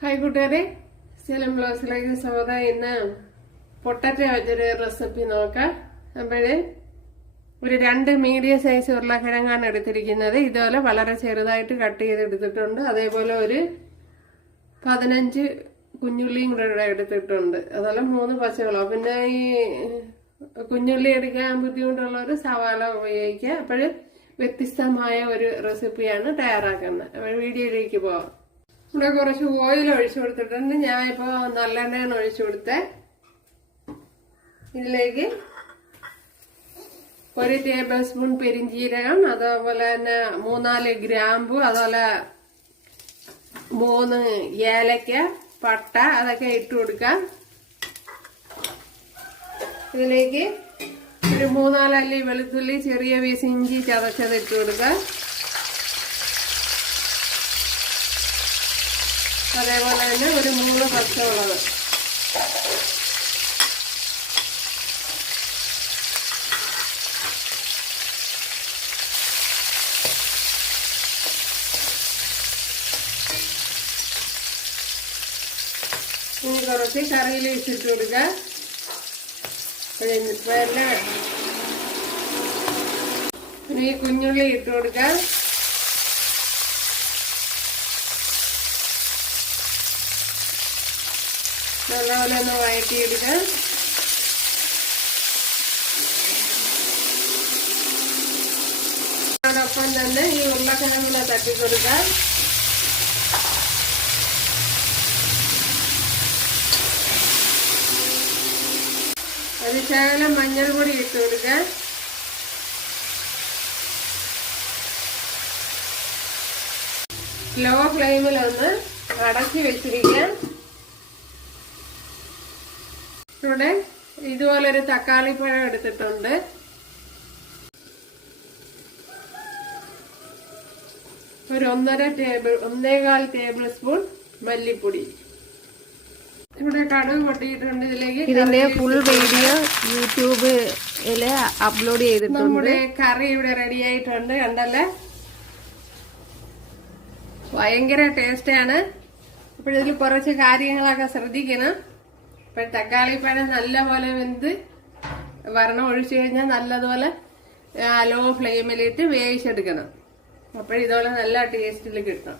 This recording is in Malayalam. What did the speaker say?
ഹായ് കൂട്ടുകാരെ. സ്ഥലം ബ്ലൗസിലേക്ക് സ്വാഗതം ഇന്ന് പൊട്ടറ്റ വെച്ചൊരു റെസിപ്പി നോക്കാം. അപ്പോഴേ ഒരു രണ്ട് മീഡിയം സൈസ് ഉരുളക്കിഴങ്ങാണ് എടുത്തിരിക്കുന്നത്. ഇതുപോലെ വളരെ ചെറുതായിട്ട് കട്ട് ചെയ്ത് എടുത്തിട്ടുണ്ട് അതേപോലെ ഒരു പതിനഞ്ച് കുഞ്ഞുള്ളിയും കൂടെ എടുത്തിട്ടുണ്ട്. അതുപോലെ മൂന്ന് പച്ചവളം പിന്നെ ഈ കുഞ്ഞുള്ളി എടുക്കാൻ ബുദ്ധിമുട്ടുള്ളവർ സവാള ഉപയോഗിക്കുക. അപ്പോൾ വ്യത്യസ്തമായ ഒരു റെസിപ്പിയാണ് തയ്യാറാക്കുന്നത്. അപ്പോൾ വീഡിയോയിലേക്ക് പോവാം. ഇവിടെ കുറച്ച് ഓയിൽ ഒഴിച്ചു കൊടുത്തിട്ടുണ്ട് ഞാൻ ഇപ്പോൾ നല്ലെണ്ണയാണ് ഒഴിച്ചു കൊടുത്തേ. ഇതിലേക്ക് ഒരു ടേബിൾ സ്പൂൺ പെരിഞ്ചീരകം അതേപോലെ തന്നെ മൂന്നാൽ ഗ്രാമ്പു അതുപോലെ മൂന്ന് ഏലക്ക പട്ട അതൊക്കെ ഇട്ട് കൊടുക്കാം. ഇതിലേക്ക് ഒരു മൂന്നാലല്ലി വെളുത്തുള്ളി ചെറിയ പീസ് ഇഞ്ചി ചതച്ചത് ഇട്ട് കൊടുക്കാം. അതേപോലെ തന്നെ ഒരു മൂന്ന് പച്ചമുളക്. ഇനി കുറച്ച് കറിയിൽ വെച്ചിട്ട് കൊടുക്കുക കഴിഞ്ഞിട്ട് എല്ലാം ഇനി കുഞ്ഞുള്ളി ഇട്ട് കൊടുക്കാം. നല്ലപോലെ ഒന്ന് വഴറ്റിയെടുക്കാം അതോടൊപ്പം തന്നെ ഈ ഉരുളക്കിഴങ്ങിനെ തട്ടിക്കൊടുക്കാം ഒരു ശകലം മഞ്ഞൾ പൊടി ഇട്ട് കൊടുക്കാം ലോ ഫ്ലെയിമിൽ ഒന്ന് അടച്ചു വെച്ചിരിക്കാം ഇവിടെ ഇതുപോലൊരു തക്കാളി പഴം എടുത്തിട്ടുണ്ട്. ഒരു ഒന്നര ടേബിൾ ഒന്നേകാൽ ടേബിൾ സ്പൂൺ മല്ലിപ്പൊടി. ഇവിടെ കടുക് പൊട്ടിയിട്ടുണ്ട് ഇതിലേക്ക്. ഇതിന്റെ ഫുൾ വീഡിയോ യൂട്യൂബ് അപ്ലോഡ് ചെയ്തിട്ടുണ്ട്. നമ്മുടെ കറി ഇവിടെ റെഡി ആയിട്ടുണ്ട് കണ്ടല്ലേ? ഭയങ്കര ടേസ്റ്റാണ് ആണ്. അപ്പോഴിതിൽ കുറച്ച് കാര്യങ്ങളൊക്കെ ശ്രദ്ധിക്കണം. ഇപ്പൊ തക്കാളിപ്പഴം നല്ലപോലെ വെന്ത് വരണം ഒഴിച്ചു കഴിഞ്ഞാൽ നല്ലതുപോലെ ലോ ഫ്ലെയിമിലിട്ട് വേവിച്ചെടുക്കണം. അപ്പോഴിതുപോലെ നല്ല ടേസ്റ്റിൽ കിട്ടും.